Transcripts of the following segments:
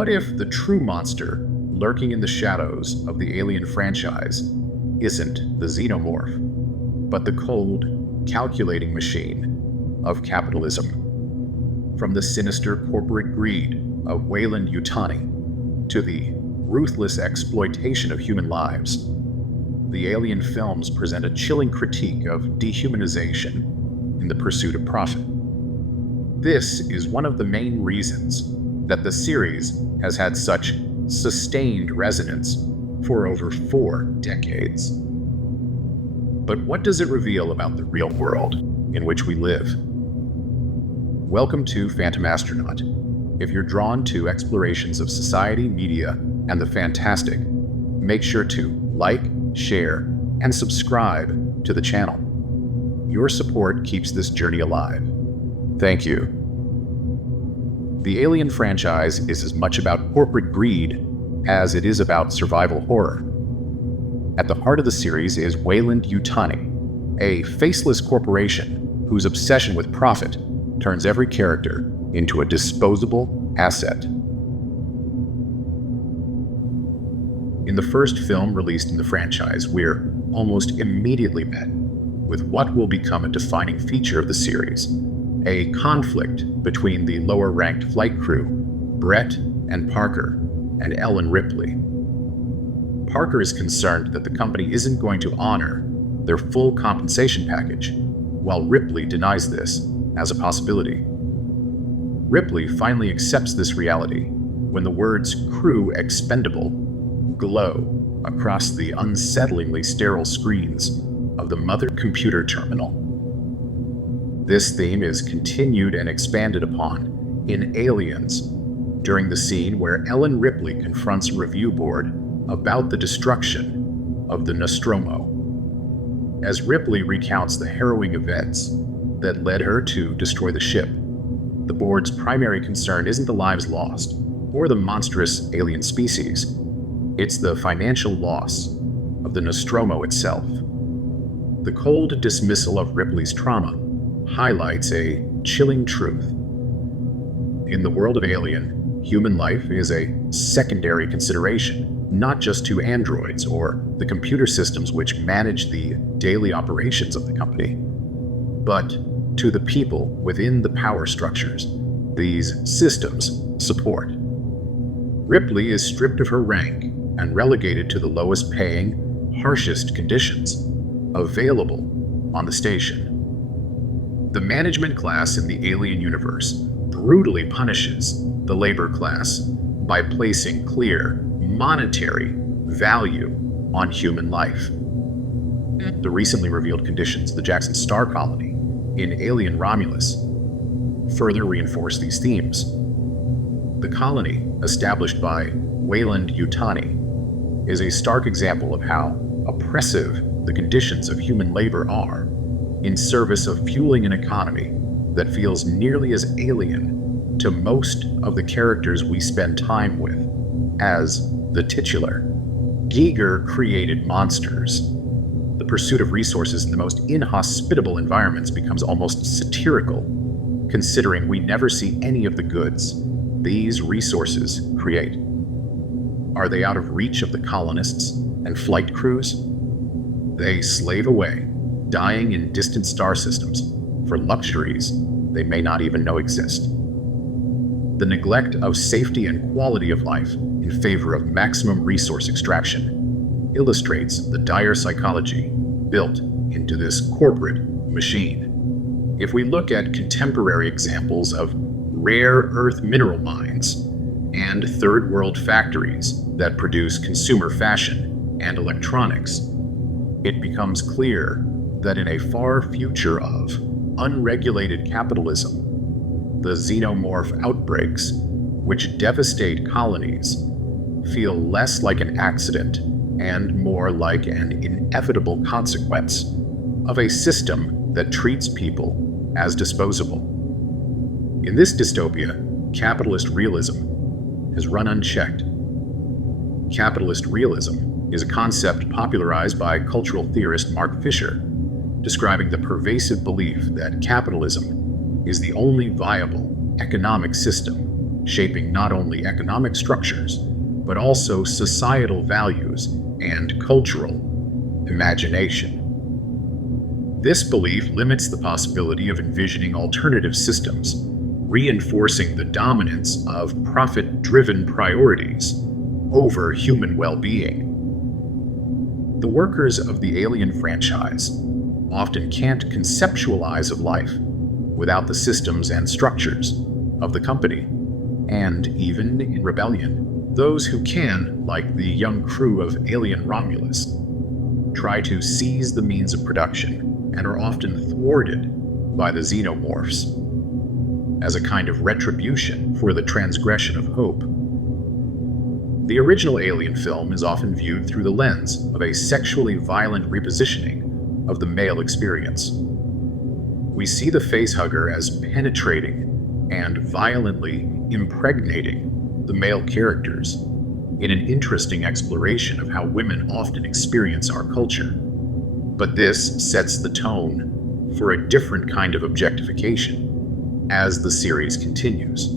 what if the true monster lurking in the shadows of the Alien franchise isn't the xenomorph, but the cold, calculating machine of capitalism? From the sinister corporate greed of Weyland Yutani to the ruthless exploitation of human lives, the Alien films present a chilling critique of dehumanization in the pursuit of profit. This is one of the main reasons that the series has had such sustained resonance for over 4 decades. But what does it reveal about the real world in which we live? Welcome to Phantom Astronaut. If you're drawn to explorations of society, media, and the fantastic, make sure to like, share, and subscribe to the channel. Your support keeps this journey alive. Thank you. The Alien franchise is as much about corporate greed as it is about survival horror. At the heart of the series is Weyland Yutani, a faceless corporation whose obsession with profit turns every character into a disposable asset. In the first film released in the franchise, we're almost immediately met with what will become a defining feature of the series, a conflict between the lower-ranked flight crew, Brett and Parker, and Ellen Ripley. Parker is concerned that the company isn't going to honor their full compensation package, while Ripley denies this as a possibility. Ripley finally accepts this reality when the words "crew expendable" glow across the unsettlingly sterile screens of the mother computer terminal. This theme is continued and expanded upon in Aliens during the scene where Ellen Ripley confronts a review board about the destruction of the Nostromo. As Ripley recounts the harrowing events that led her to destroy the ship, the board's primary concern isn't the lives lost or the monstrous alien species. It's the financial loss of the Nostromo itself. The cold dismissal of Ripley's trauma highlights a chilling truth. In the world of Alien, human life is a secondary consideration, not just to androids or the computer systems which manage the daily operations of the company, but to the people within the power structures these systems support. Ripley is stripped of her rank and relegated to the lowest paying, harshest conditions available on the station. The management class in the Alien universe brutally punishes the labor class by placing clear monetary value on human life. The recently revealed conditions of the Jackson Star Colony in Alien Romulus further reinforce these themes. The colony, established by Weyland Yutani, is a stark example of how oppressive the conditions of human labor are in service of fueling an economy that feels nearly as alien to most of the characters we spend time with as the titular, Giger-created monsters. The pursuit of resources in the most inhospitable environments becomes almost satirical, considering we never see any of the goods these resources create. Are they out of reach of the colonists and flight crews? They slave away, dying in distant star systems for luxuries they may not even know exist. The neglect of safety and quality of life in favor of maximum resource extraction illustrates the dire psychology built into this corporate machine. If we look at contemporary examples of rare earth mineral mines and third world factories that produce consumer fashion and electronics, it becomes clear that in a far future of unregulated capitalism, the xenomorph outbreaks, which devastate colonies, feel less like an accident and more like an inevitable consequence of a system that treats people as disposable. In this dystopia, capitalist realism has run unchecked. Capitalist realism is a concept popularized by cultural theorist Mark Fisher, describing the pervasive belief that capitalism is the only viable economic system shaping not only economic structures, but also societal values and cultural imagination. This belief limits the possibility of envisioning alternative systems, reinforcing the dominance of profit-driven priorities over human well-being. The workers of the Alien franchise often can't conceptualize of life without the systems and structures of the company, and even in rebellion, those who can, like the young crew of Alien Romulus, try to seize the means of production and are often thwarted by the xenomorphs as a kind of retribution for the transgression of hope. The original Alien film is often viewed through the lens of a sexually violent repositioning of the male experience. We see the facehugger as penetrating and violently impregnating the male characters in an interesting exploration of how women often experience our culture. But this sets the tone for a different kind of objectification as the series continues.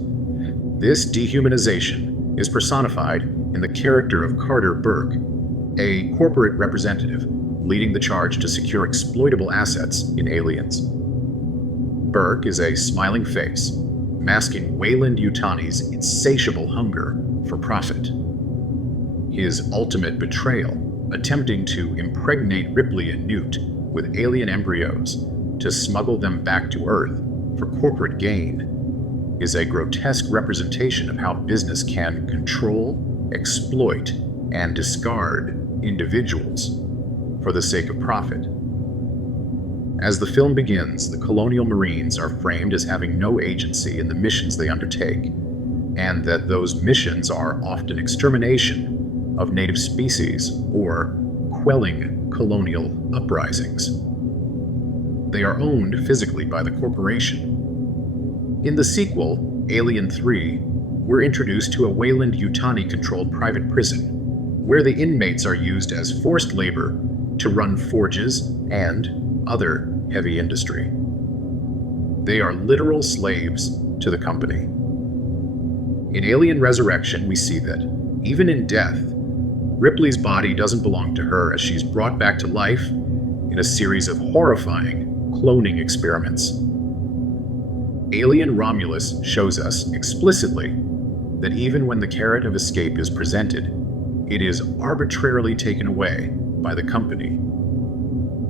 This dehumanization is personified in the character of Carter Burke, a corporate representative leading the charge to secure exploitable assets in Aliens. Burke is a smiling face, masking Weyland Yutani's insatiable hunger for profit. His ultimate betrayal, attempting to impregnate Ripley and Newt with alien embryos to smuggle them back to Earth for corporate gain, is a grotesque representation of how business can control, exploit, and discard individuals for the sake of profit. As the film begins, the colonial Marines are framed as having no agency in the missions they undertake, and that those missions are often extermination of native species or quelling colonial uprisings. They are owned physically by the corporation. In the sequel, Alien 3, we're introduced to a Weyland Yutani-controlled private prison, where the inmates are used as forced labor to run forges and other heavy industry. They are literal slaves to the company. In Alien Resurrection, we see that, even in death, Ripley's body doesn't belong to her as she's brought back to life in a series of horrifying cloning experiments. Alien Romulus shows us explicitly that even when the carrot of escape is presented, it is arbitrarily taken away by the company.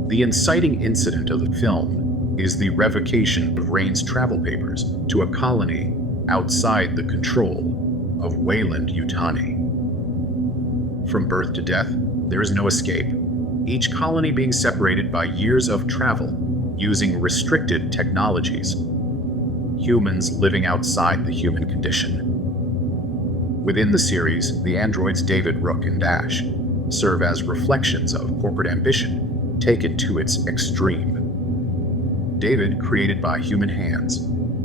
The inciting incident of the film is the revocation of Rain's travel papers to a colony outside the control of Weyland Yutani. From birth to death, there is no escape, each colony being separated by years of travel using restricted technologies, humans living outside the human condition. Within the series, the androids David, Rook, and Dash serve as reflections of corporate ambition taken to its extreme. David, created by human hands,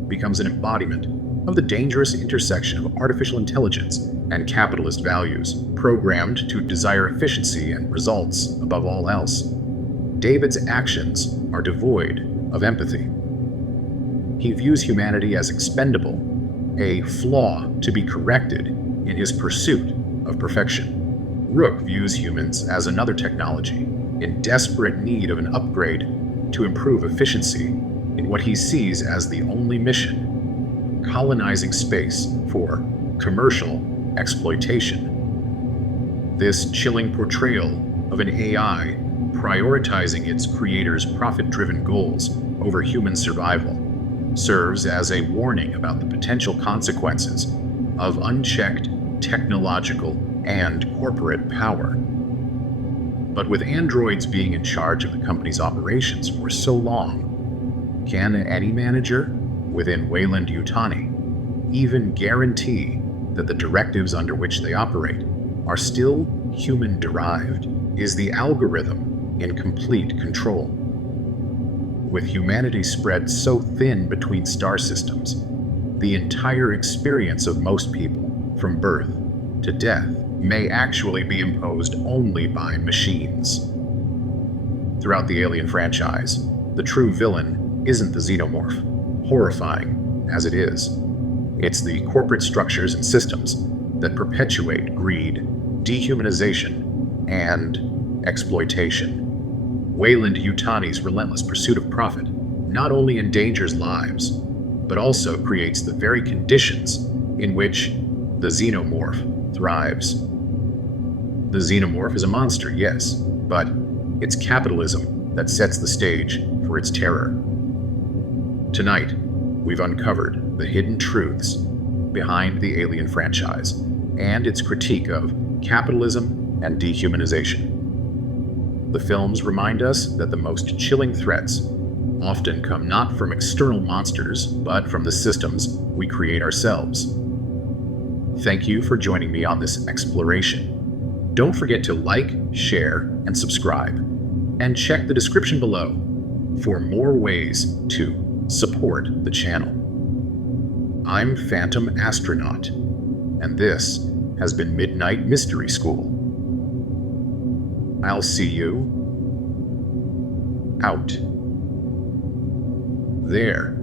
becomes an embodiment of the dangerous intersection of artificial intelligence and capitalist values, programmed to desire efficiency and results above all else. David's actions are devoid of empathy. He views humanity as expendable, a flaw to be corrected in his pursuit of perfection. Rook views humans as another technology in desperate need of an upgrade to improve efficiency in what he sees as the only mission: colonizing space for commercial exploitation. This chilling portrayal of an AI prioritizing its creator's profit-driven goals over human survival serves as a warning about the potential consequences of unchecked technological and corporate power. But with androids being in charge of the company's operations for so long, can any manager within Weyland Yutani even guarantee that the directives under which they operate are still human-derived? Is the algorithm in complete control? With humanity spread so thin between star systems, the entire experience of most people, from birth to death, may actually be imposed only by machines. Throughout the Alien franchise, the true villain isn't the xenomorph, horrifying as it is. It's the corporate structures and systems that perpetuate greed, dehumanization, and exploitation. Weyland Yutani's relentless pursuit of profit not only endangers lives, but also creates the very conditions in which the xenomorph thrives. The xenomorph is a monster, yes, but it's capitalism that sets the stage for its terror. Tonight, we've uncovered the hidden truths behind the Alien franchise and its critique of capitalism and dehumanization. The films remind us that the most chilling threats often come not from external monsters, but from the systems we create ourselves. Thank you for joining me on this exploration. Don't forget to like, share, and subscribe, and check the description below for more ways to support the channel. I'm Phantom Astronaut, and this has been Midnight Mystery School. I'll see you out there.